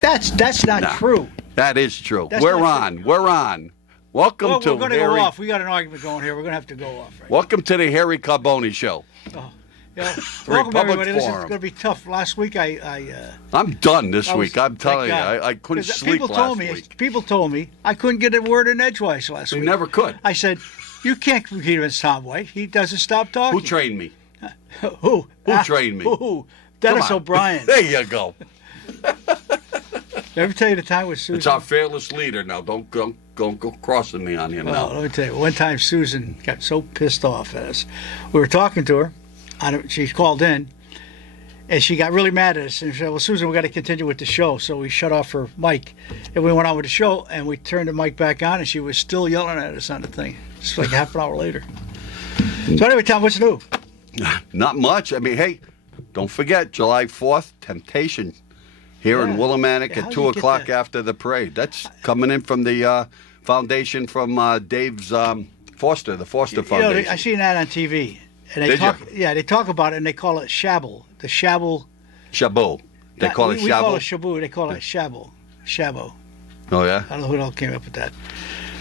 That's not true. That is true. That's We're not on. We're on. Welcome to we're going to Harry. go off. We got an argument going here. We're going to have to go off. Right Welcome to the Harry Carboni Show. now. Welcome, Republic everybody. Listen, Forum. it's going to be tough. Last week, I'm done this week. I'm telling you, thank God. I couldn't 'Cause sleep last week. People told me I couldn't get a word in edgewise last You week. never could. I said, you can't compete against Tom White. He doesn't stop talking. Who trained me? Who? Who trained me? Who? Dennis Come on. O'Brien. There you go. Did I ever tell you the time with Susan? It's our fearless leader now. Don't go crossing me on him Well, now. let me tell you, one time Susan got so pissed off at us. We were talking to her. She called in, and she got really mad at us. And she said, well, Susan, we got to continue with the show. So we shut off her mic, and we went on with the show, and we turned the mic back on, and she was still yelling at us on the thing. It's like half an hour later. So anyway, Tom, what's new? Not much. I mean, hey, don't forget, July 4th, Temptation here in Yeah. Willimantic Yeah, how at did 2 you get o'clock that? after the parade. That's coming in from the foundation from Dave's Foster, the Foster Foundation. I seen that on TV. And Did you? Yeah, they talk about it, and they call it shabble. The shabble. Shabu. They Yeah, call it we call it Shabu? shabu. They call it shabble. Shabo. Oh, yeah? I don't know who else came up with that.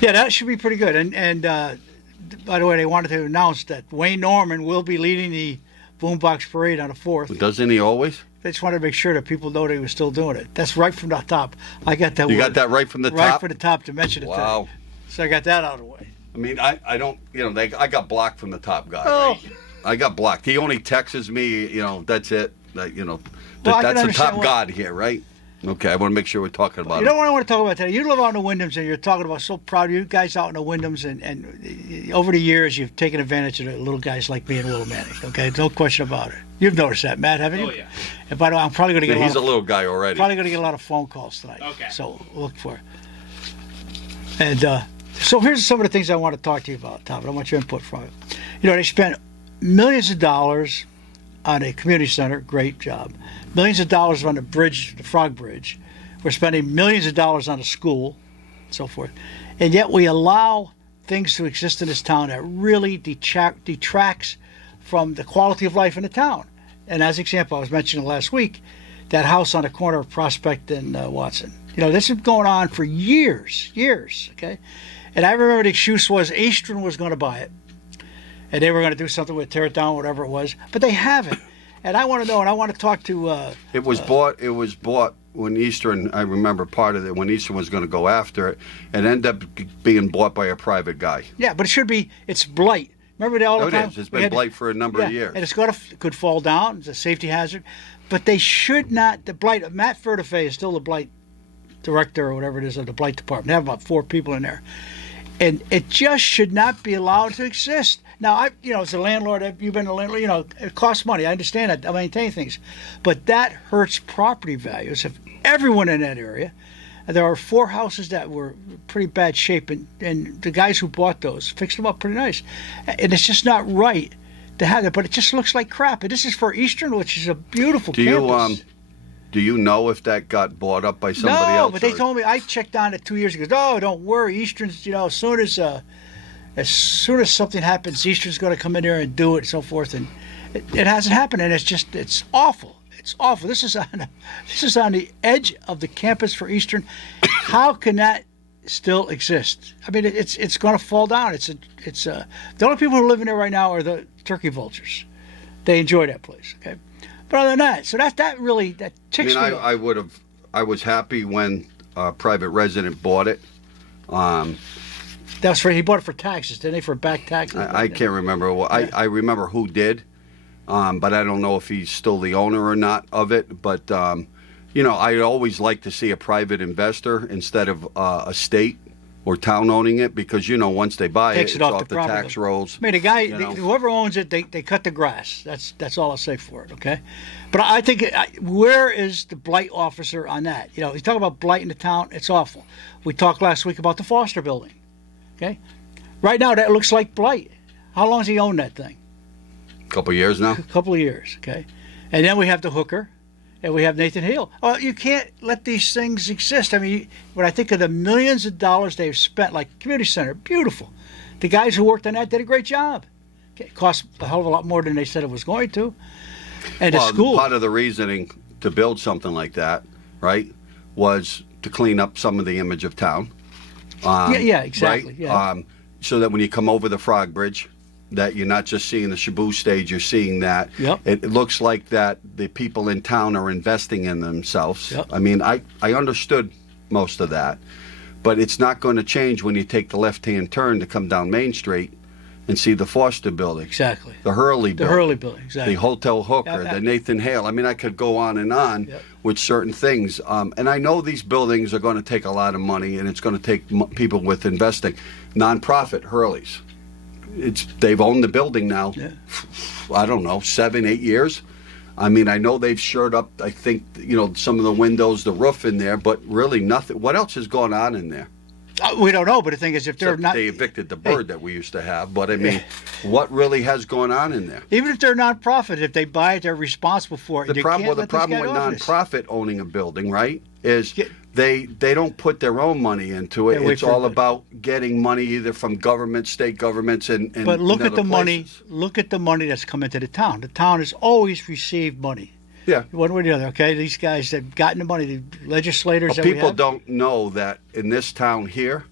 Yeah, that should be pretty good. And by the way, they wanted to announce that Wayne Norman will be leading the Boombox Parade on the 4th. Doesn't he always? They just wanted to make sure that people know they were still doing it. That's right from the top. I got that. You word got that right from the right top? from the top to mention it. Wow. So I got that out of the way. I mean, I don't, I got blocked from the top guy. Oh. Right? I got blocked. He only texts me, that's it. That, Well, I can that's the understand top why- god here, right? Okay, I want to make sure we're talking about You know it. what I want to talk about today? You live out in the Wyndhams, and you're talking about so proud of you guys out in the Wyndhams, and over the years you've taken advantage of the little guys like me and Willimantic. Okay, no question about it. You've noticed that, Matt, haven't you? Oh, yeah. And by the way, I'm probably going to get He's a lot of, little guy already. probably going to get a lot of phone calls tonight. Okay. So look for it. And so here's some of the things I want to talk to you about, Tom. I want your input from it. They spent millions of dollars on a community center. Great job. Millions of dollars on the bridge, the Frog Bridge. We're spending millions of dollars on a school, and so forth. And yet we allow things to exist in this town that really detracts from the quality of life in the town. And as an example, I was mentioning last week, that house on the corner of Prospect and Watson. This is going on for years, okay? And I remember the excuse was Eastern was going to buy it. And they were going to do something with it, tear it down, whatever it was. But they haven't. And I want to know, and I want to talk to... It was bought when Eastern, I remember part of it, when Eastern was going to go after it, and ended up being bought by a private guy. Yeah, but it's blight. Remember that all the It time? is. It's been blight for a number of years. And it's could fall down. It's a safety hazard. But they should not, the blight, Matt Fertife is still the blight director or whatever it is of the blight department. They have about 4 people in there. And it just should not be allowed to exist. Now, as a landlord, you've been a landlord, it costs money. I understand that. I maintain things. But that hurts property values of everyone in that area. And there are 4 houses that were pretty bad shape, and the guys who bought those fixed them up pretty nice. And it's just not right to have it, but it just looks like crap. And this is for Eastern, which is a beautiful campus. Do you know if that got bought up by somebody else? No, but they told me, I checked on it 2 years ago. Oh, don't worry, Eastern's, as soon as something happens, Eastern's going to come in there and do it and so forth. And it hasn't happened, and it's awful. It's awful. This is on the edge of the campus for Eastern. How can that still exist? I mean, it's going to fall down. The only people who live in there right now are the turkey vultures. They enjoy that place. Okay. But other than that, so that ticks me off. I was happy when a private resident bought it. He bought it for taxes, didn't he? For back taxes. I can't remember. I remember who did, but I don't know if he's still the owner or not of it. But I always like to see a private investor instead of a state or town owning it, because once they buy Takes it's it off off the the property. tax rolls. I mean, the guy, whoever owns it, they cut the grass. That's all I'll say for it. Okay, but I think where is the blight officer on that? You talk about blight in the town. It's awful. We talked last week about the Foster building. Okay, right now that looks like blight. How long has he owned that thing? A couple of years now. A couple of years. Okay, and then we have the hooker. And we have Nathan Hale. Oh, you can't let these things exist. I mean, when I think of the millions of dollars they've spent, like community center, beautiful. The guys who worked on that did a great job. It cost a hell of a lot more than they said it was going to. And the school. Part of the reasoning to build something like that, right, was to clean up some of the image of town. Yeah, exactly. Right? Yeah. So that when you come over the Frog Bridge, that you're not just seeing the Shabu stage, you're seeing that. Yep. It looks like that the people in town are investing in themselves. Yep. I mean, I understood most of that, but it's not going to change when you take the left-hand turn to come down Main Street and see the Foster Building, Exactly. the Hurley The Building, Hurley Building, exactly. the Hotel Hooker, Yeah, the Nathan Hale. I mean, I could go on and on Yep. with certain things. And I know these buildings are going to take a lot of money, and it's going to take people with investing. Nonprofit Hurley's. They've owned the building now, Yeah. I don't know, 7, 8 years. I mean, I know they've shored up, I think, some of the windows, the roof in there, but really nothing. What else is going on in there? We don't know, but the thing is, if they're Except not, they evicted the bird that we used to have. But I mean, what really has gone on in there? even if they're nonprofit, if they buy it, they're responsible for it. The You problem, can't the let this problem guy with off this. nonprofit owning a building, right, is Yeah. they don't put their own money into it. Yeah, wait It's for all it. about getting money either from government, state governments, and But look and at the other money. places. Look at the money that's come into the town. The town has always received money, Yeah. one way or the other. Okay, these guys that gotten the money, the legislators. But that we people have, don't know that in this town here,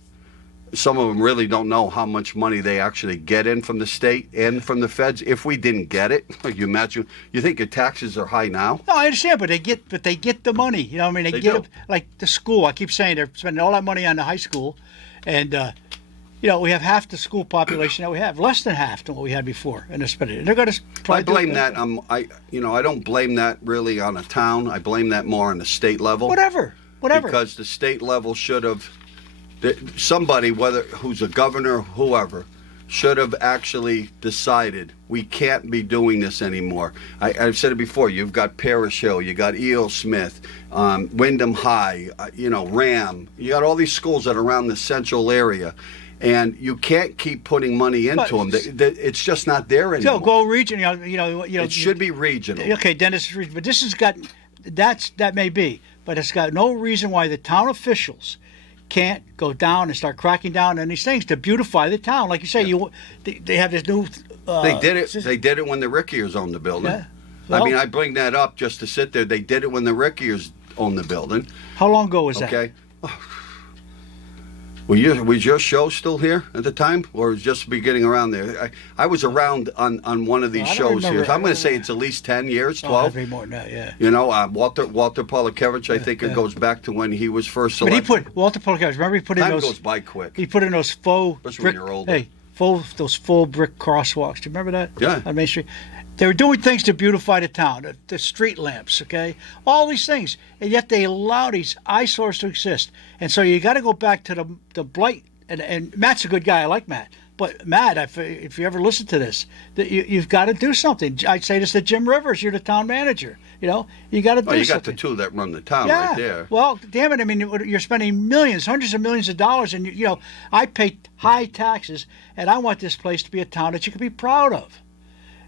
some of them really don't know how much money they actually get in from the state and from the feds. If we didn't get it, you imagine, you think your taxes are high now? No, I understand, but they get the money. You know, what I mean, They get do. it, like the school. I keep saying they're spending all that money on the high school, and we have half the school population that we have, less than half than what we had before, and they're spending it. And they're going to. I blame that. I don't blame that really on a town. I blame that more on the state level. Whatever. Because the state level should have, somebody, whether who's a governor, whoever, should have actually decided we can't be doing this anymore. I've said it before. You've got Parish Hill, you got E.O. Smith, Wyndham High, Ram. You got all these schools that are around the central area, and you can't keep putting money into them. It's just not there anymore. So go region. It should be regional. Okay, Dennis, but this has got that may be, but it's got no reason why the town officials can't go down and start cracking down on these things to beautify the town. Like you say, they have this new. They did it. They did it when the Rickiers owned the building. Yeah. Well, I mean, I bring that up just to sit there. They did it when the Rickiers owned the building. How long ago was that? Okay. Was your show still here at the time, or was just beginning around there? I was around on one of these I don't shows here. remember. I'm going to say it's at least 10 years, Oh, 12. that'd be more than that, yeah. Walter Polakevich, I think it goes back to when he was first But selected. he put Walter Polakevich. Remember, he put in Time those. goes by quick. He put in those faux Especially brick. when you're older. Hey, those full brick crosswalks. Do you remember that? Yeah. On Main Street. They were doing things to beautify the town, the street lamps, okay? All these things. And yet they allow these eyesores to exist. And so you got to go back to the blight. And Matt's a good guy. I like Matt. But Matt, if you ever listen to this, you've got to do something. I'd say this to Jim Rivers. You're the town manager. You got to do something. You got the two that run the town Yeah. right there. Well, damn it. I mean, you're spending millions, hundreds of millions of dollars, and I pay high taxes, and I want this place to be a town that you can be proud of.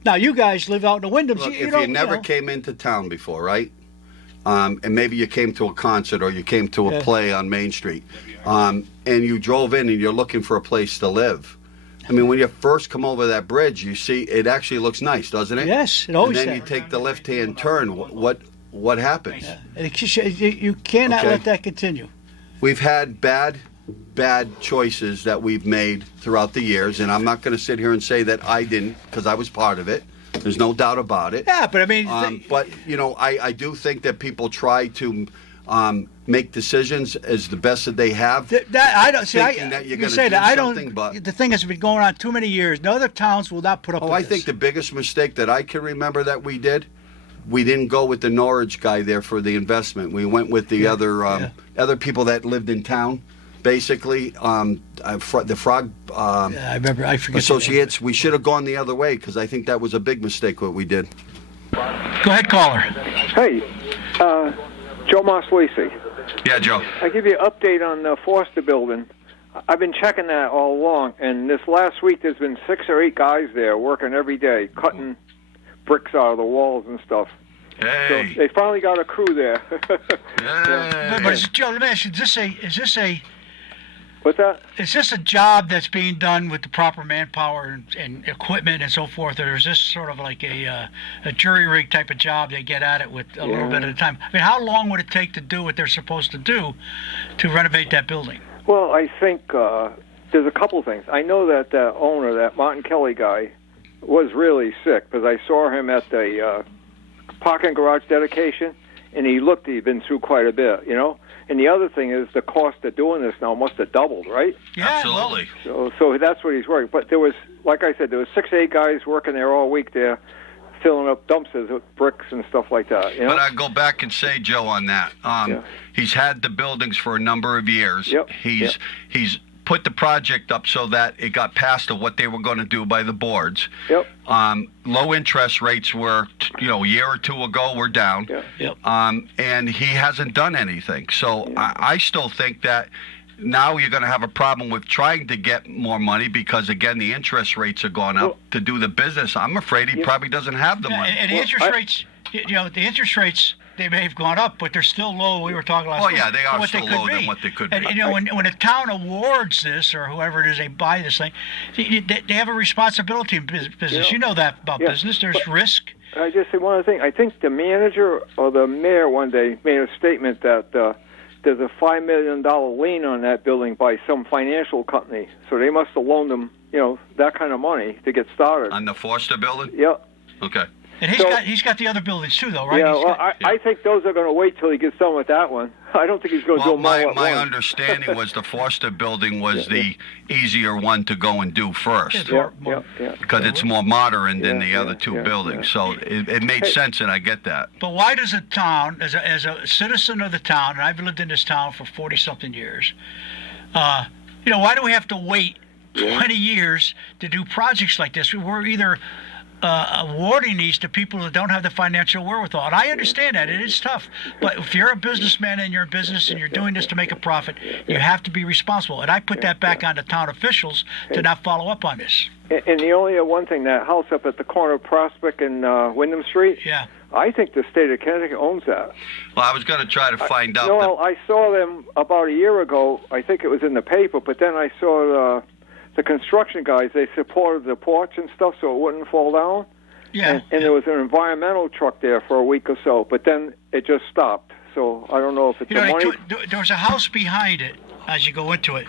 Now, you guys live out in the Wyndhams. Look, you if don't, you never came into town before, right? And maybe you came to a concert or you came to a Yeah. play on Main Street, and you drove in and you're looking for a place to live. I mean, when you first come over that bridge, you see it actually looks nice, doesn't it? Yes, it always And then you does. take the left-hand turn. What happens? And you cannot Okay. let that continue. We've had bad choices that we've made throughout the years, and I'm not going to sit here and say that I didn't, because I was part of it. There's no doubt about it. Yeah, but I mean, But I do think that people try to make decisions as the best that they have. that I don't see. thinking that you're You gonna say do that I something, don't. but- The thing has been going on too many years. No other towns will not put up. Oh, with I this. think the biggest mistake that I can remember that we did, we didn't go with the Norwich guy there for the investment. We went with the other people that lived in town, basically. The Frog Yeah, I remember. I forget. Associates. We should have gone the other way because I think that was a big mistake what we did. Go ahead, caller. Hey, Joe Moslisi. Yeah, Joe. I give you an update on the Foster building. I've been checking that all along, and this last week there's been 6 or 8 guys there working every day, cutting bricks out of the walls and stuff. So they finally got a crew there. But Joe, let me ask you: is this a What's that? Is this a job that's being done with the proper manpower and equipment and so forth, or is this sort of like a jury rig type of job they get at it with a little bit at a time? I mean, how long would it take to do what they're supposed to do to renovate that building? Well, I think there's a couple things. I know that the owner, that Martin Kelly guy, was really sick because I saw him at the parking garage dedication, and he'd been through quite a bit, you know. And the other thing is the cost of doing this now must have doubled, right? Yeah, Absolutely. So that's what he's worried. But there was, like I said, there was 6 to 8 guys working there all week there, filling up dumpsters with bricks and stuff like that. You know? But I go back and say, Joe, on that. He's had the buildings for a number of years. Yep. He's put the project up so that it got passed of what they were going to do by the boards. Yep. Low interest rates were, a year or two ago, were down. Yeah. Yep. And he hasn't done anything. So I still think that now you're going to have a problem with trying to get more money because, again, the interest rates are going up to do the business. I'm afraid he probably doesn't have the money. And the interest rates, the interest rates, they may have gone up, but they're still low. We were talking last Well, week. yeah, they are what still they could lower than be. what they could be. And, when a town awards this, or whoever it is, they buy this thing, they have a responsibility in business. You know that about business. There's risk. I just say one other thing. I think the manager or the mayor one day made a statement that there's a $5 million lien on that building by some financial company. So they must have loaned them, that kind of money to get started. On the Forster building? Yeah. Okay. And he's got the other buildings too, though, right? Yeah, well, I think those are going to wait till he gets done with that one. I don't think he's going to do them all at my once. understanding was the Forster building was the easier one to go and do first. Yeah. Because it's more modern than the other two buildings. So it made sense, and I get that. But why does a town, as a citizen of the town, and I've lived in this town for 40-something years, why do we have to wait 20 years to do projects like this? We're either awarding these to people that don't have the financial wherewithal. And I understand that. It is tough. But if you're a businessman and you're in business and you're doing this to make a profit, you have to be responsible. And I put that back on the town officials to not follow up on this. And the only one thing, that house up at the corner of Prospect and Wyndham Street, Yeah. I think the state of Connecticut owns that. Well, I was going to try to find out. No, I saw them about a year ago. I think it was in the paper, but then I saw the construction guys, they supported the porch and stuff so it wouldn't fall down. Yeah. And there was an environmental truck there for a week or so, but then it just stopped. So I don't know if it's the money. There was a house behind it as you go into it,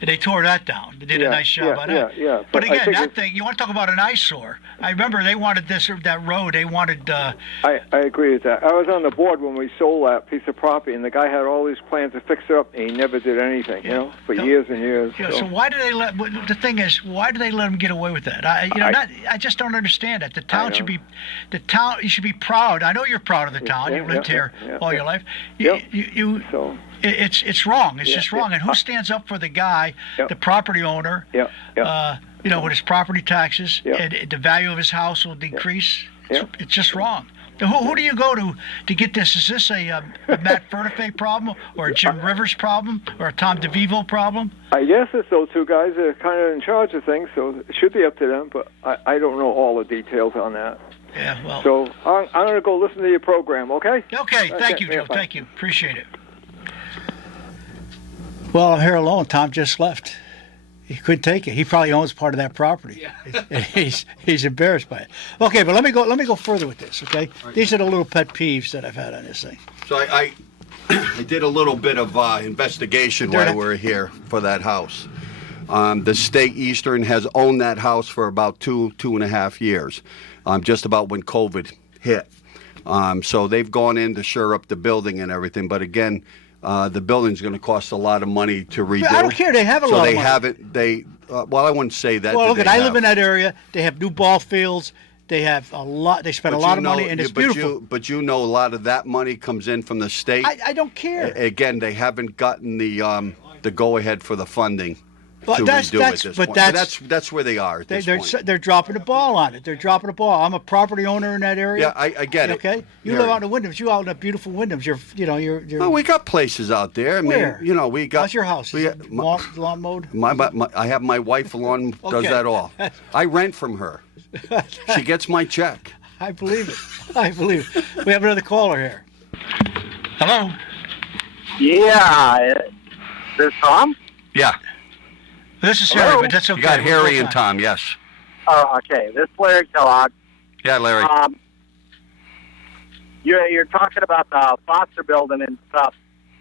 and they tore that down. They did a nice job on that. Yeah. But again, that thing, you want to talk about an eyesore. I remember they wanted that road. They wanted... I agree with that. I was on the board when we sold that piece of property, and the guy had all these plans to fix it up, and he never did anything, for years and years. So why do they let... The thing is, why do they let them get away with that? I just don't understand that. The town should be... You should be proud. I know you're proud of the town. You've lived here all your life. It's wrong. It's just wrong. And who stands up for the guy, the property owner, with his property taxes, and the value of his house will decrease? It's just wrong. Who do you go to get this? Is this a Matt Fertife problem, or a Jim Rivers problem, or a Tom DeVivo problem? I guess it's those two guys that are kind of in charge of things, so it should be up to them, but I don't know all the details on that. Yeah, well... So I'm going to go listen to your program, okay? Okay, thank you, Joe. Thank you. Appreciate it. Well, I'm here alone. Tom just left. He couldn't take it. He probably owns part of that property. Yeah. And he's embarrassed by it. Okay, but let me go further with this, okay? Right. These are the little pet peeves that I've had on this thing. So I did a little bit of investigation while we were here for that house. The state Eastern has owned that house for about 2.5 years, just about when COVID hit. So they've gone in to shore up the building and everything, but again, the building's going to cost a lot of money to redo. I don't care. They have a lot of money. Well, I wouldn't say that. Well, look, I live in that area. They have new ball fields. They have a lot. They spend a lot of money, and it's beautiful. But a lot of that money comes in from the state. I don't care. Again, they haven't gotten the go-ahead for the funding. But to redo at this point. That's where they are at this point. They're dropping the ball on it. They're dropping the ball. I'm a property owner in that area. Yeah, I get it. Okay, you live out in the Wyndhams. You out in the beautiful Wyndhams. You're. Well, we got places out there. I mean, where? We got. How's your house? Lawn mowed? I have my wife lawn does that all. I rent from her. She gets my check. I believe it. We have another caller here. Hello. Yeah. Is this Tom? Yeah. This is Hello? Harry, but that's okay. You got We're Harry both and on. Tom, yes. Oh, okay. This is Larry Kellogg. Yeah, Larry. You're talking about the Foster building and stuff.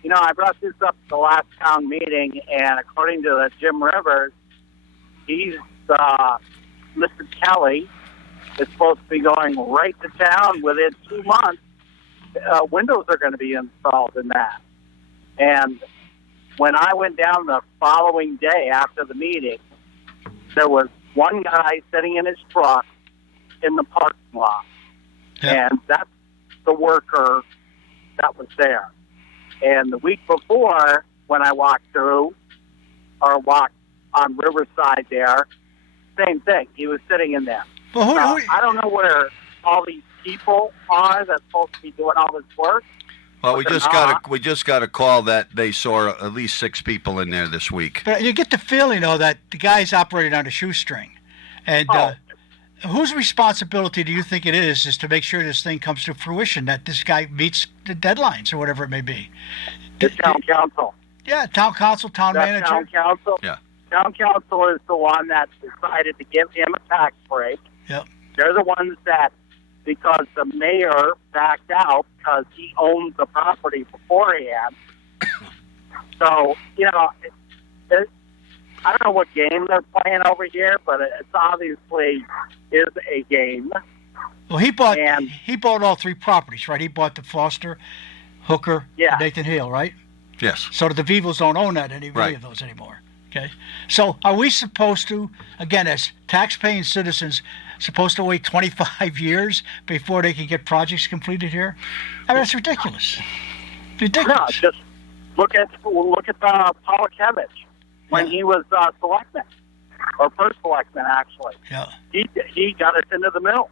You know, I brought this up at the last town meeting, and according to Jim Rivers, he's Mr. Kelly is supposed to be going right to town within 2 months. Windows are going to be installed in that. And when I went down the following day after the meeting, there was one guy sitting in his truck in the parking lot. Yeah. And that's the worker that was there. And the week before, when I walked through, or walked on Riverside there, same thing. He was sitting in there. Well, who, I don't know where all these people are that's supposed to be doing all this work. Well, we they're just got a call that they saw at least 6 people in there this week. but you get the feeling, though, that the guy's operating on a shoestring. And whose responsibility do you think it is to make sure this thing comes to fruition, that this guy meets the deadlines or whatever it may be? The town council. Yeah, town council, town That manager. town council. Yeah. Town council is the one that decided to give him a tax break. Yep. They're the ones that, because the mayor backed out because he owned the property beforehand. So, you know, I don't know what game they're playing over here, but it's obviously is a game. Well, he bought And- all 3 properties, right? He bought the Foster, Hooker, Yeah. and Nathan Hale, right? Yes. So the Vivos don't own any Right. of those anymore. Okay. So are we supposed to, again, as tax-paying citizens, supposed to wait 25 years before they can get projects completed here? I mean, that's ridiculous. No, Ridiculous. just look at Paul Kevich when he was selectman, or first selectman actually. Yeah. He got us into the mill.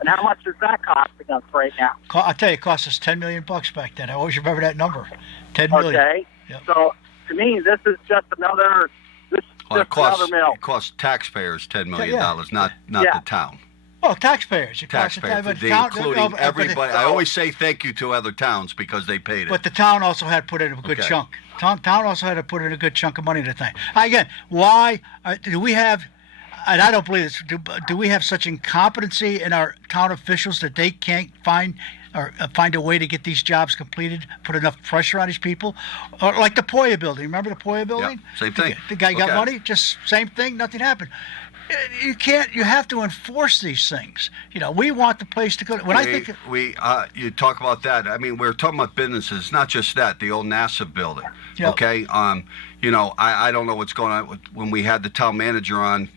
And how much is that costing us right now? I'll tell you, it cost us $10 million back then. I always remember that number. 10 million. Okay. Yep. So to me, this is just another. Well, Another mill. it costs taxpayers $10 million, Yeah. not Yeah. the town. Well, taxpayers. It costs the Taxpayers, but they town- including but everybody. I always say thank you to other towns because they paid it. But the town also had to put in a good Okay. chunk. Town also had to put in a good chunk of money to the thing. Again, why do we have? And I don't believe this. Do we have such incompetency in our town officials that they can't find a way to get these jobs completed? Put enough pressure on these people, or like the Poya building. Remember the Poya building? same thing. The guy got Okay. money. Just same thing. Nothing happened. You can't. You have to enforce these things. You know, we want the place to go. When I think you talk about that. I mean, we're talking about businesses, not just that. The old NASA building. Yep. Okay. You know, I don't know what's going on when we had the town manager on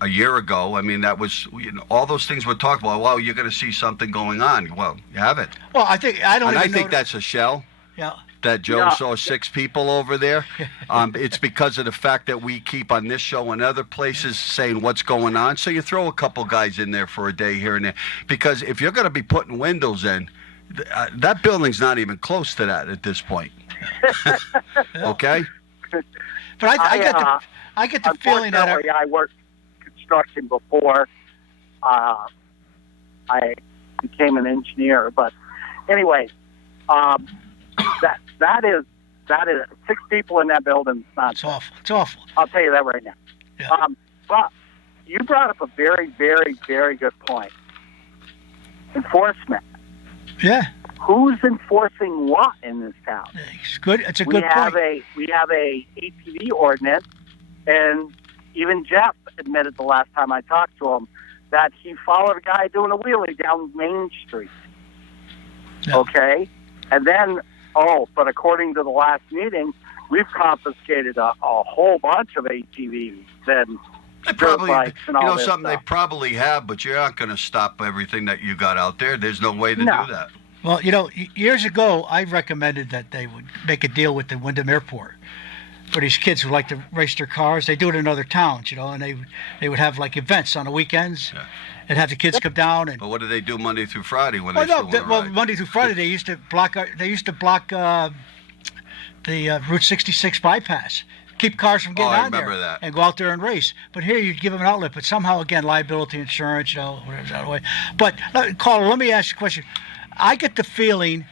a year ago. I mean, that was all those things we're talking about. Well, you're going to see something going on. Well, you haven't. well, I think I don't. And even I think know that's a shell. Yeah. That Joe Yeah. saw 6 people over there. It's because of the fact that we keep on this show and other places saying what's going on. So you throw a couple guys in there for a day here and there. Because if you're going to be putting windows in, that building's not even close to that at this point. Okay? But I get the feeling that Unfortunately, I worked construction before I became an engineer. But anyway, that is 6 people in that building. it's awful. It's awful. I'll tell you that right now. Yeah. But you brought up a very, very, very good point. Enforcement. Yeah. Who's enforcing what in this town? It's good. It's a We good have point. we have a ATV ordinance, and even Jeff admitted the last time I talked to him that he followed a guy doing a wheelie down Main Street. Yeah. Okay, and then but according to the last meeting, we've confiscated a whole bunch of ATVs. Then They probably, bikes and all this something they stuff. probably have, but you're not going to stop everything that you got out there. There's no way to No. do that. Well, years ago, I recommended that they would make a deal with the Wyndham Airport for these kids who like to race their cars. They do it in other towns, and they would have like events on the weekends Yeah. and have the kids come down and. But what do they do Monday through Friday when Well, they still want to well, ride? Monday through Friday they used to block. The Route 66 bypass. Keep cars from getting I on there remember that. and go out there and race. But here you'd give them an outlet, but somehow again liability insurance, whatever's out of the way. But Carl, let me ask you a question. I get the feeling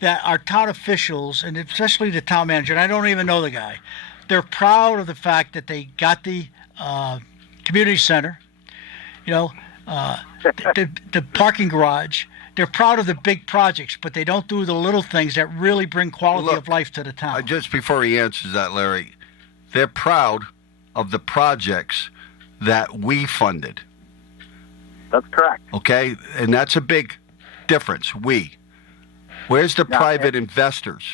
that our town officials, and especially the town manager, and I don't even know the guy, They're proud of the fact that they got the community center, you know, the parking garage. They're proud of the big projects, but they don't do the little things that really bring quality Look, of life to the town. Just before he answers that, Larry, they're proud of the projects that we funded. That's correct. Okay, and that's a big difference. Where's the private investors?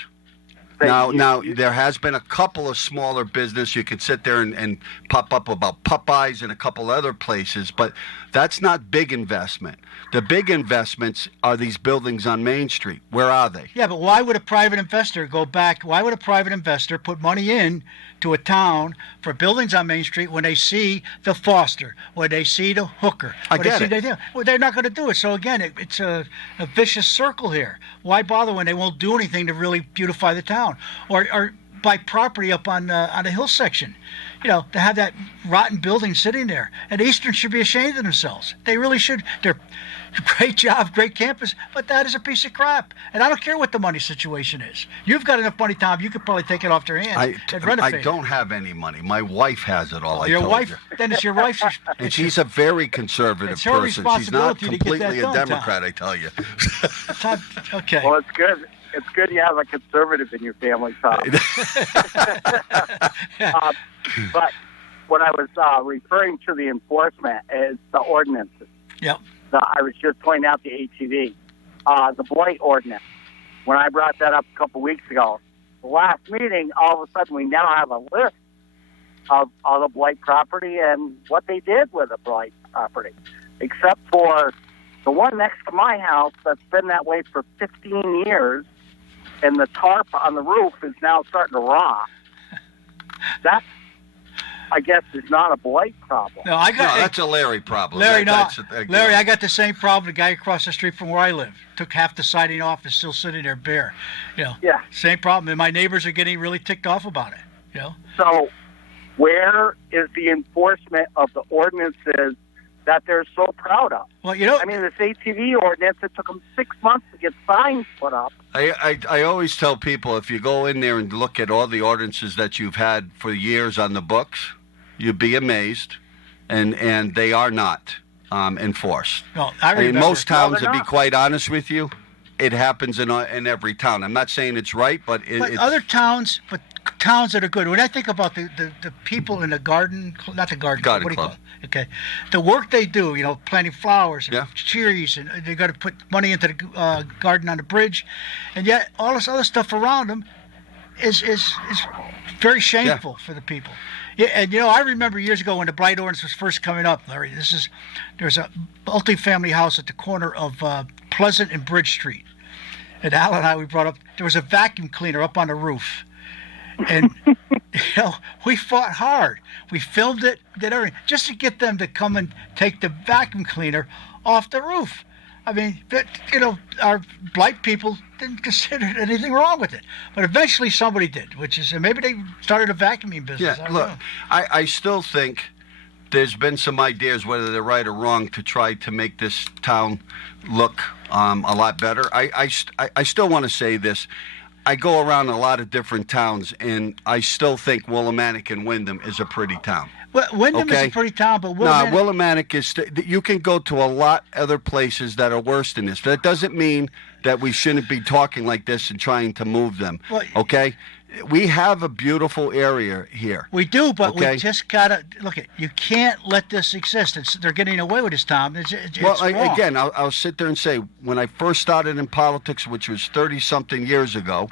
Now, there has been a couple of smaller business. You could sit there and pop up about Popeyes and a couple other places, but that's not big investment. The big investments are these buildings on Main Street. Where are they? Yeah, but why would a private investor go back? Why would a private investor put money in to a town for buildings on Main Street when they see the Foster, when they see the Hooker? I get it. Well, they're not going to do it. So again, it's a vicious circle here. Why bother when they won't do anything to really beautify the town, or buy property up on the hill section? You know, to have that rotten building sitting there. And Eastern should be ashamed of themselves. They really should. They're great job, great campus, but that is a piece of crap. And I don't care what the money situation is. You've got enough money, Tom. You could probably take it off their hands and renovate I don't have any money. My wife has it all. Your wife? Then it's your wife's. And she's a very conservative It's her person. She's not responsibility to get completely that a done, Democrat, I tell you. Tom, okay. Well, it's good. It's good you have a conservative in your family, Tom. But what I was referring to the enforcement is the ordinances. Yep. I was just pointing out the ATV, the blight ordinance. When I brought that up a couple weeks ago, the last meeting, all of a sudden we now have a list of all the blight property and what they did with the blight property, except for the one next to my house that's been that way for 15 years, and the tarp on the roof is now starting to rot. That, I guess, is not a blight problem. No, that's a Larry problem. Larry, Larry, I got the same problem. The guy across the street from where I live took half the siding off, is still sitting there bare. You know, yeah, same problem. And my neighbors are getting really ticked off about it. You know. So, where is the enforcement of the ordinances that they're so proud of? Well, you know, I mean, this ATV ordinance, it took them 6 months to get signs put up. I always tell people, if you go in there and look at all the ordinances that you've had for years on the books, you'd be amazed, and they are not enforced. No, in most towns, to be not. quite honest with you, it happens in every town. I'm not saying it's right, but it's other towns, towns that are good. When I think about the people in the garden, not the garden Garden what do you club. call it? Okay, the work they do, you know, planting flowers and Yeah. trees, and they got to put money into the garden on the bridge, and yet all this other stuff around them is very shameful for the people. Yeah, and you know, I remember years ago when the blight ordinance was first coming up, Larry. There's a multi-family house at the corner of Pleasant and Bridge Street, and Al and I, we brought up, there was a vacuum cleaner up on the roof. And, you know, we fought hard. We filmed it, did everything, just to get them to come and take the vacuum cleaner off the roof. I mean, you know, our blight people didn't consider anything wrong with it. But eventually somebody did, which is, maybe they started a vacuuming business. Yeah, look, I still think there's been some ideas, whether they're right or wrong, to try to make this town look a lot better. I still want to say this. I go around a lot of different towns, and I still think Willimantic and Windham is a pretty town. Well, Windham is a pretty town, but Willimantic... No, Willimantic is... you can go to a lot other places that are worse than this. That doesn't mean that we shouldn't be talking like this and trying to move them, okay? We have a beautiful area here. We do, but we just gotta look at. You can't let this exist. They're getting away with this, Tom. It's wrong. Again, I'll sit there and say, when I first started in politics, which was 30-something years ago,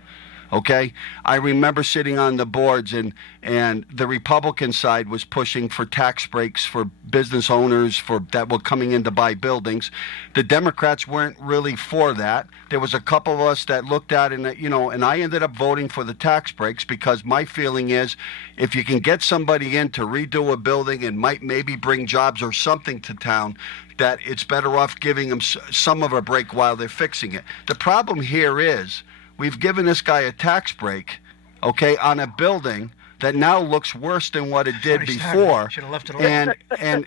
okay, I remember sitting on the boards, and the Republican side was pushing for tax breaks for business owners that were coming in to buy buildings. The Democrats weren't really for that. There was a couple of us that looked at it, and I ended up voting for the tax breaks, because my feeling is, if you can get somebody in to redo a building and might maybe bring jobs or something to town, that it's better off giving them some of a break while they're fixing it. The problem here is, we've given this guy a tax break, okay, on a building that now looks worse than what it did Already started. before. Should have left it alone.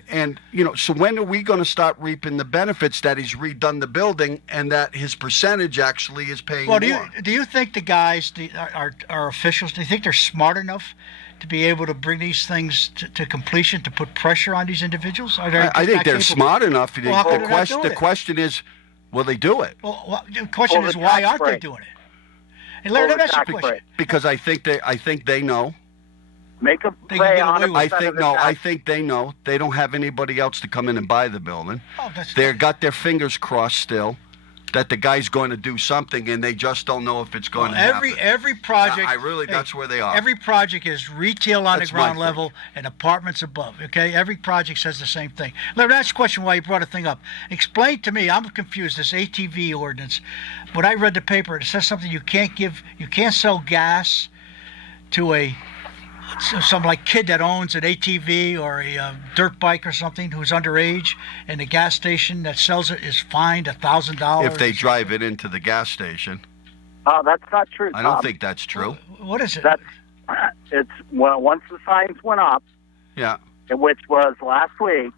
And so when are we going to start reaping the benefits that he's redone the building and that his percentage actually is paying Well, more? do you think the guys, our officials, do you think they're smart enough to be able to bring these things to completion, to put pressure on these individuals? Are they I think not they're capable? smart enough. Well, how come they're not doing The it? question is, will they do it? Well, the question Well, is, the why tax aren't they break. doing it? And Larry, let me ask you a Tax question. break. Because I think they know. Make them They can pay get away with 100% it. of the I tax. think they know. They don't have anybody else to come in and buy the building. Oh, that's They've got their fingers crossed still that the guy's going to do something, and they just don't know if it's going to happen. every project. That's where they are. Every project is retail on That's the my ground thing. level and apartments above. Okay, every project says the same thing. Larry, that's a question why you brought a thing up. Explain to me. I'm confused. This ATV ordinance. When I read the paper, it says something you can't sell gas to some like kid that owns an ATV or a dirt bike or something who's underage, and the gas station that sells it is fined $1,000 If they drive it into the gas station. Oh, that's not true, I don't Tom. think that's true. What is it? It's well, once the signs went up, Yeah. which was last week,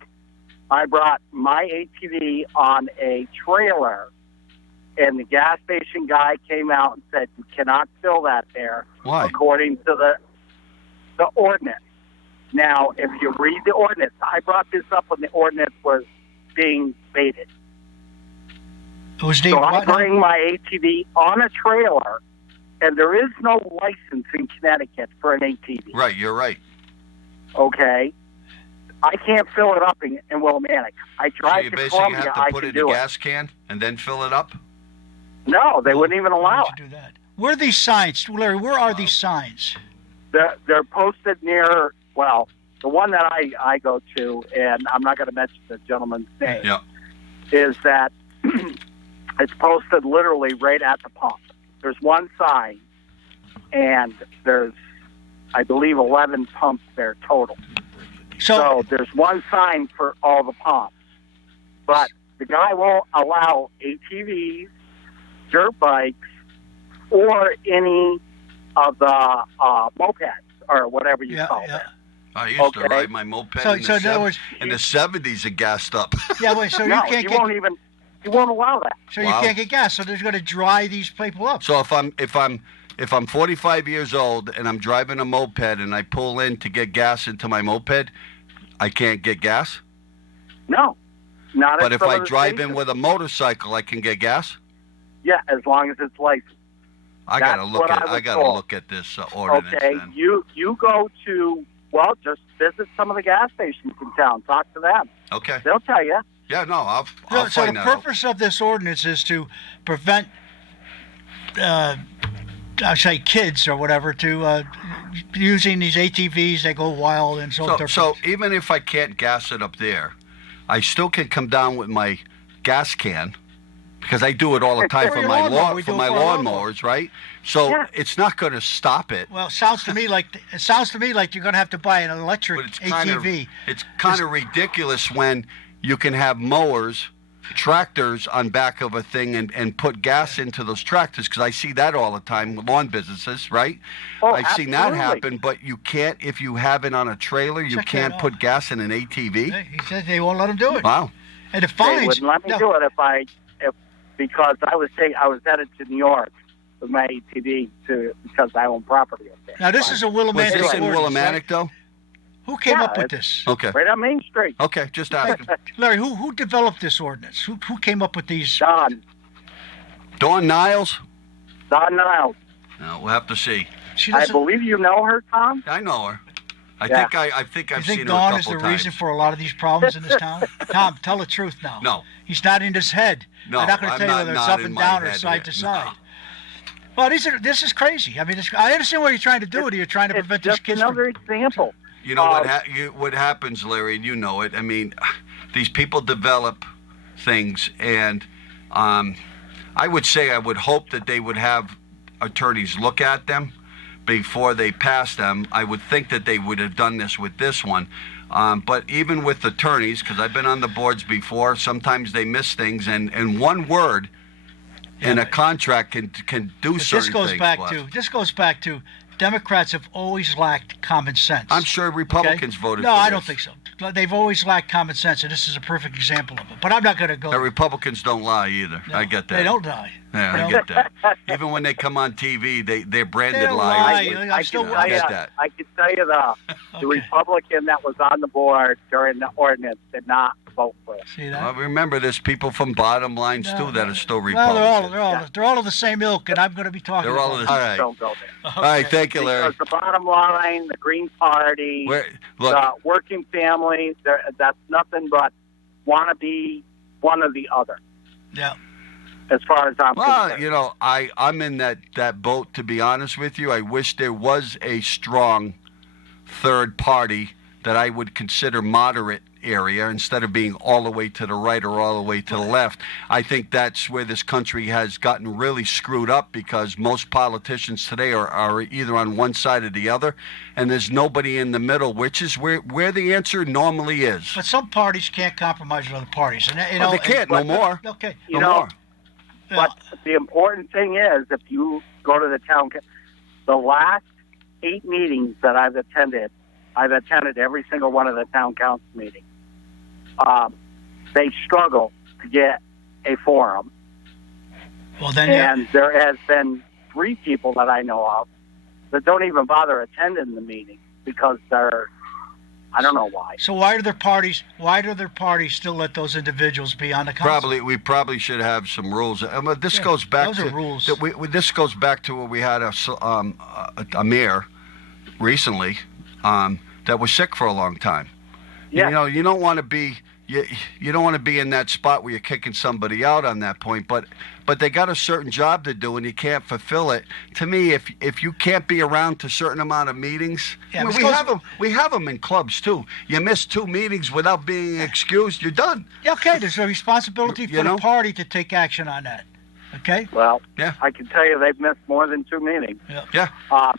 I brought my ATV on a trailer, and the gas station guy came out and said, you cannot fill that there, Why? according to the ordinance. Now, if you read the ordinance, I brought this up when the ordinance was being debated. It was the So I what now? bring my ATV on a trailer, and there is no license in Connecticut for an ATV. Right, you're right. Okay? I can't fill it up in Willimantic. I So drive you to basically Columbia, have to I put can it in a do it. gas can and then fill it up? No, they wouldn't even Why allow would it. you do that? Where are these signs, Larry? Where are these signs? They're posted near, well, the one that I go to, and I'm not going to mention the gentleman's name, Yeah. is that it's posted literally right at the pump. There's one sign, and there's, I believe, 11 pumps there total. So there's one sign for all the pumps. But the guy won't allow ATVs, dirt bikes, or any of the mopeds or whatever you call them. I used to Okay. ride my moped So- in, so the in other words, in the 70s it gassed up. Yeah, wait. So No, you can't he get. won't even. He won't allow that. So Wow. you can't get gas. So they're going to dry these people up. So if I'm 45 years old and I'm driving a moped and I pull in to get gas into my moped, I can't get gas? No, not. But at if some I of the drive in stations. with a motorcycle, I can get gas? yeah, as long as it's licensed. I gotta That's look what at I was I gotta told. look at this ordinance Okay, then. you go to just visit some of the gas stations in town. Talk to them. Okay. They'll tell you. Yeah, no, I'll So find the that out. purpose of this ordinance is to prevent, I say kids or whatever, to using these ATVs. They go wild and So even if I can't gas it up there, I still can come down with my gas can because I do it all the time For for your my lawnmower, we do it for our lawnmowers, right? So Yeah. it's not going to stop it. Well, it sounds to me like you're going to have to buy an electric But it's ATV. kind of ridiculous when you can have mowers, tractors on back of a thing and put gas into those tractors because I see that all the time with lawn businesses, right? Oh, I've seen that absolutely. happen, but you can't if you have it on a trailer. You Check that can't out. put gas in an ATV. He said they won't let them do it. Wow. And the They fines. wouldn't let me do it because I was headed to New York with my ATV because I own property up there. Now this is a Was Willimantic this in ordinance, right? Willimantic though? Who came Yeah, up with it's- this? Okay. Right on Main Street. Okay, just asking. Larry, who developed this ordinance? Who came up with these? Don Dawn Niles. No, we'll have to see. She I doesn't. believe you know her, Tom. I know her. I Yeah. think You I've think seen her a Dawn is couple the times. reason for a lot of these problems in this town? Tom, tell the truth now. No. He's not in his head. No, I'm not going to I'm tell you not whether it's not up in and my down or head side yet. to No. side. Well, this is crazy. I mean, I understand what you're trying to do. You're trying to It's prevent these just kids another from. example. You know what happens, Larry, and you know it. I mean, these people develop things, and I would say I would hope that they would have attorneys look at them before they pass them. I would think that they would have done this with this one. But even with attorneys, because I've been on the boards before, sometimes they miss things, and one word in a contract can do But certain this goes things. back Wes. to. This goes back to. Democrats have always lacked common sense. I'm sure Republicans voted No, for I this. don't think so. They've always lacked common sense, and this is a perfect example of it. But I'm not going to go. The Republicans don't lie either. I get that. They don't lie. Yeah, You I know? get that. Even when they come on TV, they're branded They don't liars. lie. Like, I'm still- I get that. I can tell you the Okay. Republican that was on the board during the ordinance did not vote for it. See that? Well, remember, there's people from bottom lines too that are still Well, Republicans. they're all of the same ilk, and I'm going to be talking. They're all about of the- all right. Don't go there. All right, thank you, Larry. Because the bottom line, the Green Party, Look, the working family, that's nothing but want to be one or the other, Yeah. as far as I'm well, concerned. you know, I'm in that boat, to be honest with you. I wish there was a strong third party that I would consider moderate area instead of being all the way to the right or all the way to the left. I think that's where this country has gotten really screwed up, because most politicians today are either on one side or the other, and there's nobody in the middle, which is where the answer normally is. But some parties can't compromise with other parties, and you Well, know they can't and- no more. Okay. You No know, more. But the important thing is, if you go to the town, the last 8 meetings that I've attended every single one of the town council meetings. They struggle to get a forum, Well, then, and there has been 3 people that I know of that don't even bother attending the meeting because I don't know why. so why do their parties still let those individuals be on the council? We probably should have some rules. But this goes back those to are rules. This goes back to where we had a mayor recently that was sick for a long time. Yeah. You know, you don't want to be you don't want to be in that spot where you're kicking somebody out on that point. But they got a certain job to do, and you can't fulfill it. To me, if you can't be around to a certain amount of meetings, Yeah, we because- have them. We have them in clubs too. You miss 2 meetings without being excused, you're done. Yeah, okay, there's a responsibility for You know? the party to take action on that. Okay? Well, Yeah. I can tell you they've missed more than 2 meetings. Yeah. All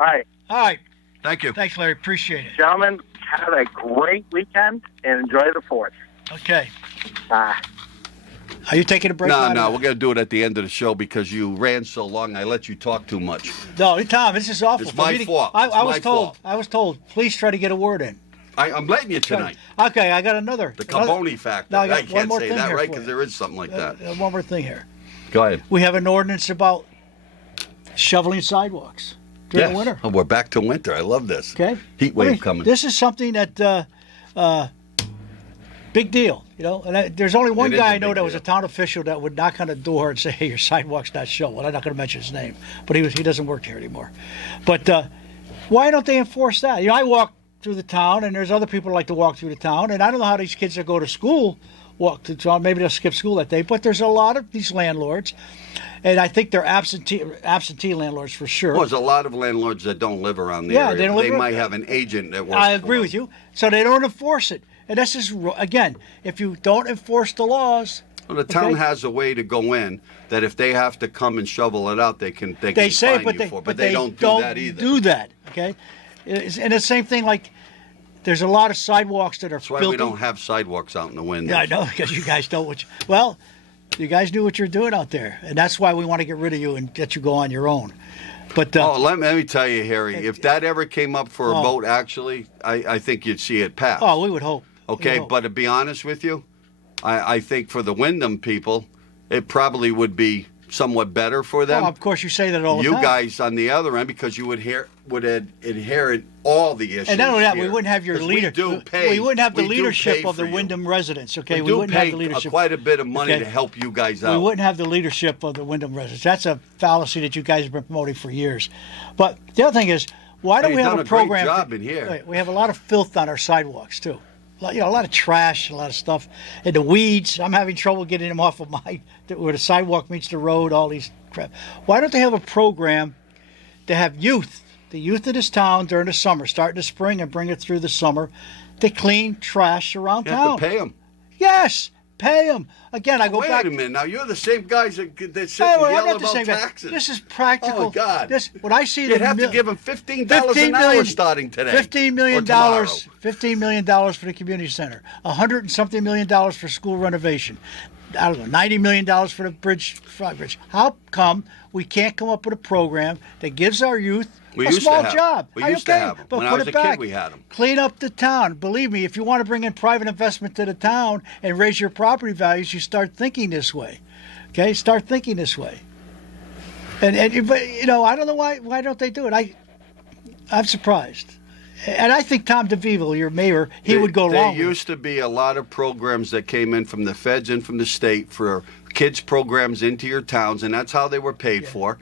right, All right. Thank you. Thanks, Larry. Appreciate it. gentlemen, have a great weekend and enjoy the 4th. Okay. Bye. Are you taking a break? No, now? we're gonna do it at the end of the show because you ran so long. I let you talk too much. No, Tom, this is awful. It's For my me to- fault. I It's was my told. fault. I was told. Please try to get a word in. I'm letting you tonight. Okay, I got another. The another- Caboni factor. No, I got I one can't more say thing that here right for because you. there is something like that. One more thing here. Go ahead. We have an ordinance about shoveling sidewalks during the winter. Oh, we're back to winter. I love this. Okay. Heat wave I mean, coming. This is something that big deal, you know. And there's only one It is guy a I know big that was a deal. town official that would knock on the door and say, "Hey, your sidewalk's not shoveled." I'm not going to mention his name, but he doesn't work here anymore. But why don't they enforce that? You know, I walk through the town, and there's other people that like to walk through the town, and I don't know how these kids that go to school walk to town. Maybe they'll skip school that day. But there's a lot of these landlords, and I think they're absentee landlords for sure. Well, there's a lot of landlords that don't live around the Yeah, area. they don't live around- might have an agent that works I for agree them. with you. So they don't enforce it. And this is, again, if you don't enforce the laws, Well, the town okay? has a way to go in that if they have to come and shovel it out, they can they say, fine but you they, for it. but They don't do that either. do that, okay? And the same thing, like, there's a lot of sidewalks that are That's why filthy. we don't have sidewalks out in the wind. Yeah, I know, because you guys don't. Well, you guys do what you're doing out there, and that's why we want to get rid of you and let you go on your own. But Oh, let me tell you, Harry, if that ever came up for a Oh. vote, actually, I think you'd see it pass. oh, we would hope. We Okay, would hope. but to be honest with you, I think for the Wyndham people, it probably would be somewhat better for them. Oh, of course, you say that all the You time. guys on the other end, because you would inherit all the issues. And not only that, we here. wouldn't have your 'Cause leader. We do pay. We wouldn't have the we do leadership pay of the for you. Wyndham residents. Okay, We do wouldn't pay have the leadership. quite a bit of money Okay. to help you guys We out. wouldn't have the leadership of the Wyndham residents. That's a fallacy that you guys have been promoting for years. But the other thing is, why don't Hey, we you've have done a a great program? job in here. Wait, we have a lot of filth on our sidewalks too. You know, a lot of trash, a lot of stuff, and the weeds. I'm having trouble getting them off of where the sidewalk meets the road. All these crap. Why don't they have a program to have youth, the youth of this town during the summer, start in the spring and bring it through the summer, to clean trash around You town? have to pay them. Yes, pay them. Again, I go Wait back. a minute. Now you're the same guys that sit Hey, and well, I'm yell not the about same guy. taxes. This is practical. Oh God! When I see You'd the have to mil- give them $15 $15 an hour million starting today. $15 million. or tomorrow. $15 million for the community center. $100 and something million for school renovation. I don't know, $90 million for the Frog Bridge. How come we can't come up with a program that gives our youth We a used to small have 'em. job? We used to Okay, have 'em. but When I put was it a kid, back. we had 'em. Clean up the town. Believe me, if you want to bring in private investment to the town and raise your property values, you start thinking this way. Okay, start thinking this way. But I don't know why don't they do it? I'm surprised. And I think Tom DeVivo, your mayor, he would go along There with it. used to be a lot of programs that came in from the feds and from the state for kids programs into your towns, and that's how they were paid for.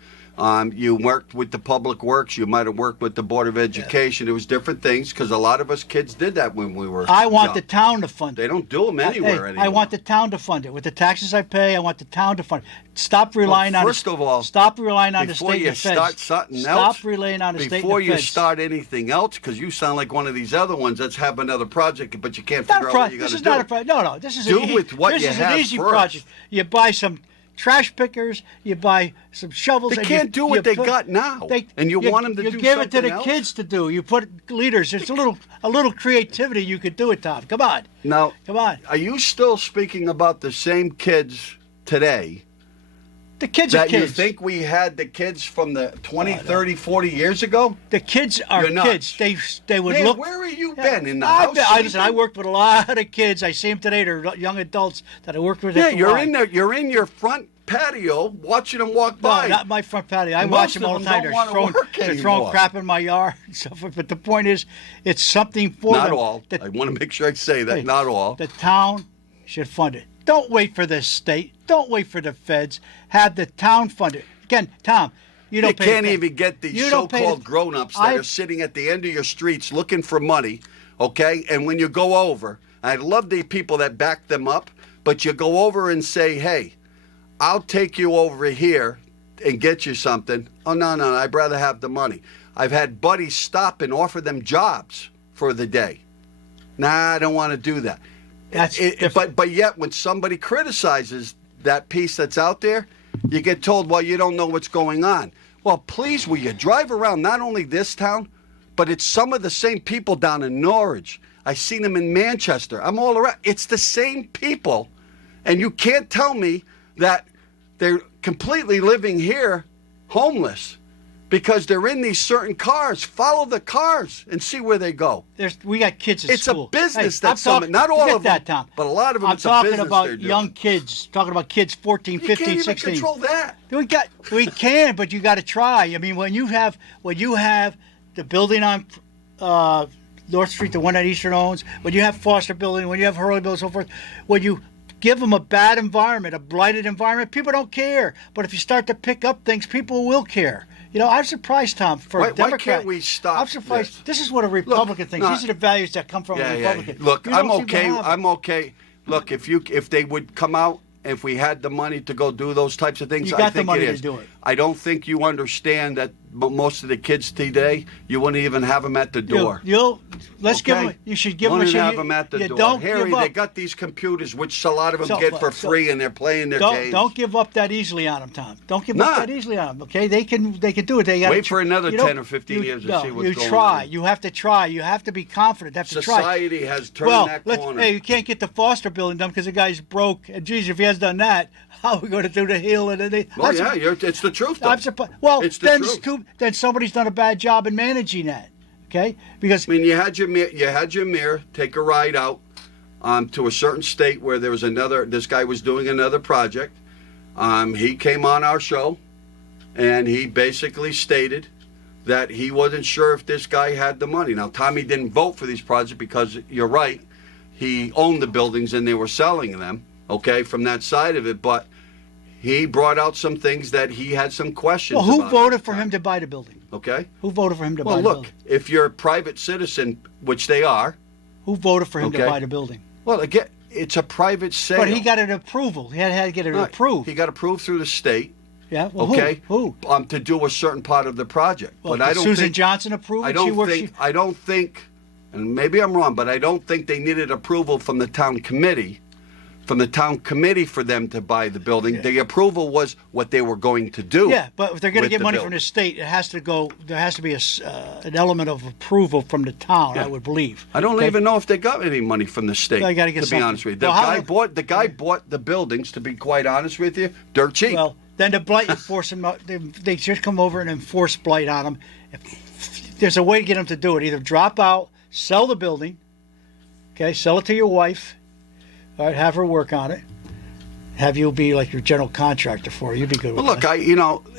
You worked with the Public Works. You might have worked with the Board of Education. There was different things because a lot of us kids did that when we were I want young. the town to fund it. They don't do them anywhere anymore. I want the town to fund it. With the taxes I pay, I want the town to fund it. Stop relying on first of all, stop relying on the before state you and the feds. start something Stop else, relying on the state and before the you feds. start anything else, because you sound like one of these other ones that's have another project, but you can't Not figure a out what project. you got This to is do. not a project. No. This is Do an with what this you is have an easy first. project. You buy some trash pickers. You buy some shovels. They and can't you, do what you they put- got now, They, and you want them to you do give it to something the else? kids to do. You put leaders. There's a little creativity. You could do it, Tom. Come on. Now, Come on. are you still speaking about the same kids today The kids are that you kids. think we had the kids from the 20, 30, 40 years ago? The kids are You're nuts. kids. They would Man, look. where have you been? In the I house? listen, I worked with a lot of kids. I see them today. They're young adults that I worked with. Yeah, at the you're Y. in there. You're in your front patio watching them walk No, by. not my front patio. I Most watch them of all the them time. don't wanna work They're throwing anymore. crap in my yard and stuff. But the point is, it's something for Not them. all. The, I want to make sure I say that. hey, Not all. The town should fund it. Don't wait for the state. Don't wait for the feds. Have the town fund it. Again, Tom, you don't You pay can't the- even get these you don't pay the- so-called grown-ups that I- are sitting at the end of your streets looking for money, okay? And when you go over, I love the people that back them up, but you go over and say, hey, I'll take you over here and get you something. Oh, no, I'd rather have the money. I've had buddies stop and offer them jobs for the day. Nah, I don't want to do that. That's different. But yet when somebody criticizes that piece that's out there, you get told, well, you don't know what's going on. Well, please, will you drive around not only this town, but it's some of the same people down in Norwich. I seen them in Manchester. I'm all around. It's the same people. And you can't tell me that they're completely living here homeless because they're in these certain cars. Follow the cars and see where they go. We got kids at It's school. a business Hey, that's I'm talking, not all forget of them, that, Tom. but a lot of them. I'm It's a talking business about they're doing. young kids. Talking about kids 14, You 15, can't even 16. control that. We can, but you got to try. I mean, when you have the building on North Street, the one that Eastern owns, when you have Foster Building, when you have Hurley Building, so forth, when you give them a bad environment, a blighted environment, people don't care. But if you start to pick up things, people will care. I'm surprised, Tom, for Why a Democrat. can't we stop I'm surprised. this? This is what a Republican thinks. no, These are the values that come from a Yeah. Republican. Look, You don't I'm seem to okay. have it. I'm okay. Look, if they would come out, if we had the money to go do those types of things, You I got the think money it to is. do it. I don't think you understand that most of the kids today, you wouldn't even have them at the door. Let's give them. You should give them a Wouldn't shot. have them at the you door. Don't Harry, give up. they got these computers, which a lot of them So- get for so- free, and they're playing their games. Don't give up that easily on them, Tom. Don't give Nah. up that easily on them. Okay, they can do it. They got Wait for another 10 or 15 years to see what's you going try. on. You have to try. You have to be confident. You have to try. Society has turned Well, that corner. hey, you can't get the Foster Building done because the guy's broke. And geez, if he has done that, how are we going to do the Hill and the? Well, yeah, it's the truth, though. I'm surprised. Well, It's the then truth. then somebody's done a bad job in managing that. Okay, because I mean, you had your mayor take a ride out to a certain state where there was this guy was doing another project. He came on our show, and he basically stated that he wasn't sure if this guy had the money. Now, Tommy didn't vote for these projects because you're right, he owned the buildings and they were selling them, okay, from that side of it, but he brought out some things that he had some questions well, who about. voted for him to buy the building? Okay? Who voted for him to buy Well, the look, building? if you're a private citizen, which they are, Who voted for him to Okay. buy the building? well, again, it's a private sale. But he got an approval. He had to get it Right. approved. He got approved through the state, Yeah. Well, okay? Who? To do a certain part of the project. Well, but I did don't Susan think Johnson approve it? I don't think, and maybe I'm wrong, but I don't think they needed approval from the town committee from the town committee for them to buy the building. The approval was what they were going to do. Yeah, but if they're going to with get the money building. from the state, it has to go. There has to be an element of approval from the town. Yeah. I would believe. I don't Okay? even know if they got any money from the state. Well, you gotta get to be something. honest with you, Well, the guy bought the buildings. To be quite honest with you, dirt cheap. Well, then the blight enforcement, they just come over and enforce blight on them. If there's a way to get them to do it. Either drop out, sell the building, okay, sell it to your wife, all right, have her work on it, have you be like your general contractor for it. You'd be good with Well, look, that.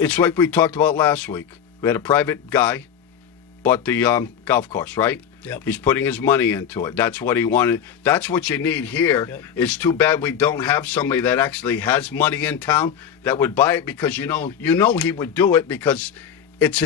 it's like we talked about last week. We had a private guy bought the golf course, right? Yep. He's putting his money into it. That's what he wanted. That's what you need here. Yep. It's too bad we don't have somebody that actually has money in town that would buy it, because you know he would do it, because this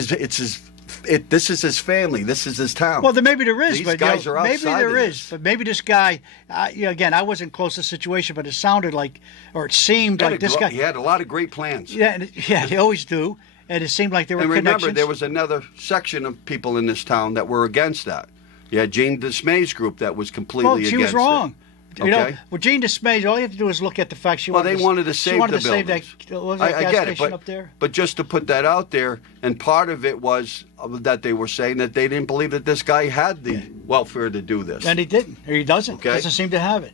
is his family. This is his town. Well, then maybe there is, These but guys are maybe outside there of is, this. but maybe this guy. Again, I wasn't close to the situation, but it sounded like, or it seemed like this guy. He had a lot of great plans. Yeah, they always do, and it seemed like there were And remember, connections. there was another section of people in this town that were against that. You had Gene Dismay's group that was completely Well, against she was it. wrong. You know, Okay. with Jean Dismay, all you have to do is look at the fact she Well, wanted they wanted to save she wanted the to save that, buildings. what was that I gas get it, station up there? but just to put that out there, and part of it was that they were saying that they didn't believe that this guy had the welfare to do this. And he didn't, or he doesn't. Okay. Doesn't seem to have it.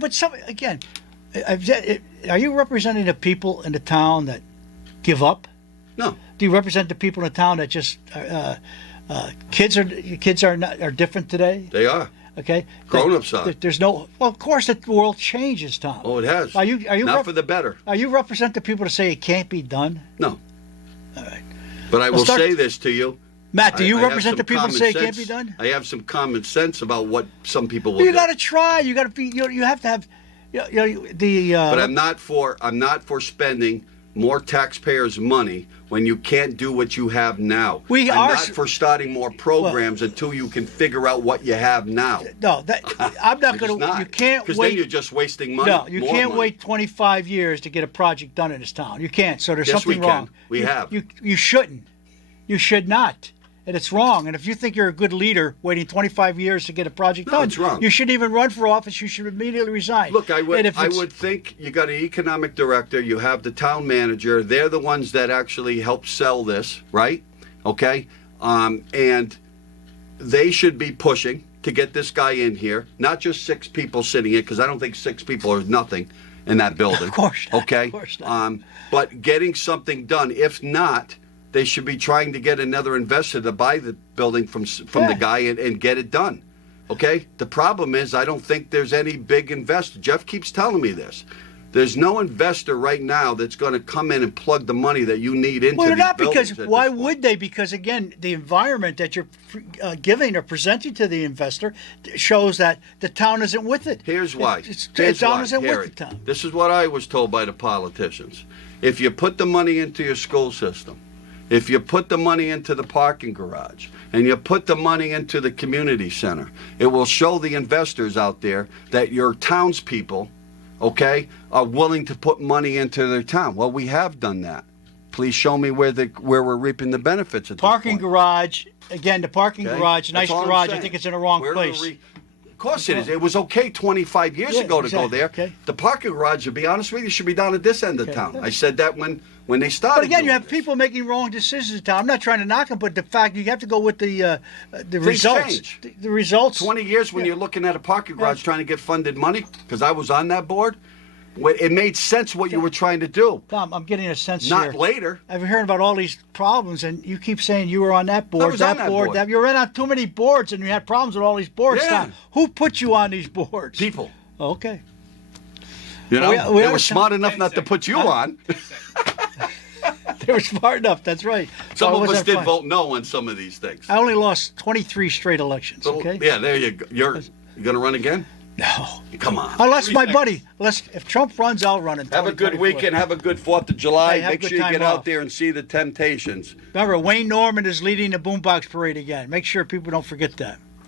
But some again, are you representing the people in the town that give up? No, Do you represent the people in the town that just kids are different today? they are. Okay, Grown-ups are. There's no. Well, of course, the world changes, Tom. Oh, it has. Are you not for the better? Are you represent the people to say it can't be done? No. All right. But I Well, will start- say this to you. Matt, do you I have represent the some people to common say it can't sense. be done? I have some common sense about what some people will You do. got to try. You got to be. You have to have. The. But I'm not for spending more taxpayers' money when you can't do what you have now. I'm not for starting more programs until you can figure out what you have now. No, I'm not going to. You can't Because wait. then you're just wasting money. No, you more can't money. wait 25 years to get a project done in this town. You can't. So there's Yes, something we can. wrong. We have. You shouldn't. You should not. And it's wrong. And if you think you're a good leader waiting 25 years to get a project done, it's wrong. You shouldn't even run for office. You should immediately resign. Look, I And if it's- would think you got an economic director, you have the town manager. They're the ones that actually help sell this, right? Okay, and they should be pushing to get this guy in here, not just 6 people sitting in, because I don't think 6 people are nothing in that building. Of course not. Okay, Of course not. but getting something done. If not, they should be trying to get another investor to buy the building from Yeah. the guy and get it done. Okay? The problem is I don't think there's any big investor. Jeff keeps telling me this. There's no investor right now that's going to come in and plug the money that you need into Well, they're these not, because buildings at why this point. would they? Because again, the environment that you're giving or presenting to the investor shows that the town isn't with it. Here's why. The town isn't Harry. with the town. This is what I was told by the politicians. If you put the money into your school system, if you put the money into the parking garage, and you put the money into the community center, it will show the investors out there that your townspeople, okay, are willing to put money into their town. Well, we have done that. Please show me where we're reaping the benefits at this Parking point. garage, again, the parking Okay? garage, nice That's all I'm garage. I saying. think it's in the wrong Where place. Of course it is. It was okay 25 years Yeah, ago to go exactly. there. Okay. The parking garage, to be honest with you, should be down at this end of Okay. town. I said that when they started. But again, you doing have this. people making wrong decisions in town. I'm not trying to knock them, but the fact you have to go with the results. change. The results. 20 years when you're looking at a parking garage trying to get funded money, because I was on that board, it made sense what you were trying to do. Tom, I'm getting a sense Not here. later. I've been hearing about all these problems, and you keep saying you were on that board, was on that board. You were on too many boards, and you had problems with all these boards. Yeah. Tom, who put you on these boards? People. Okay. You know, we they are were smart enough not to put you on. They were smart enough. That's right. So Some it of us wasn't did fun. vote no on some of these things. I only lost 23 straight elections. So, Okay. yeah, there you go. You're going to run again? No. Come on. Unless my buddy. If Trump runs, I'll run in Have a good 2024. weekend. Have a good 4th of July. Hey, have a Make good sure you time get off. out there and see the Temptations. Remember, Wayne Norman is leading the Boombox Parade again. Make sure people don't forget that.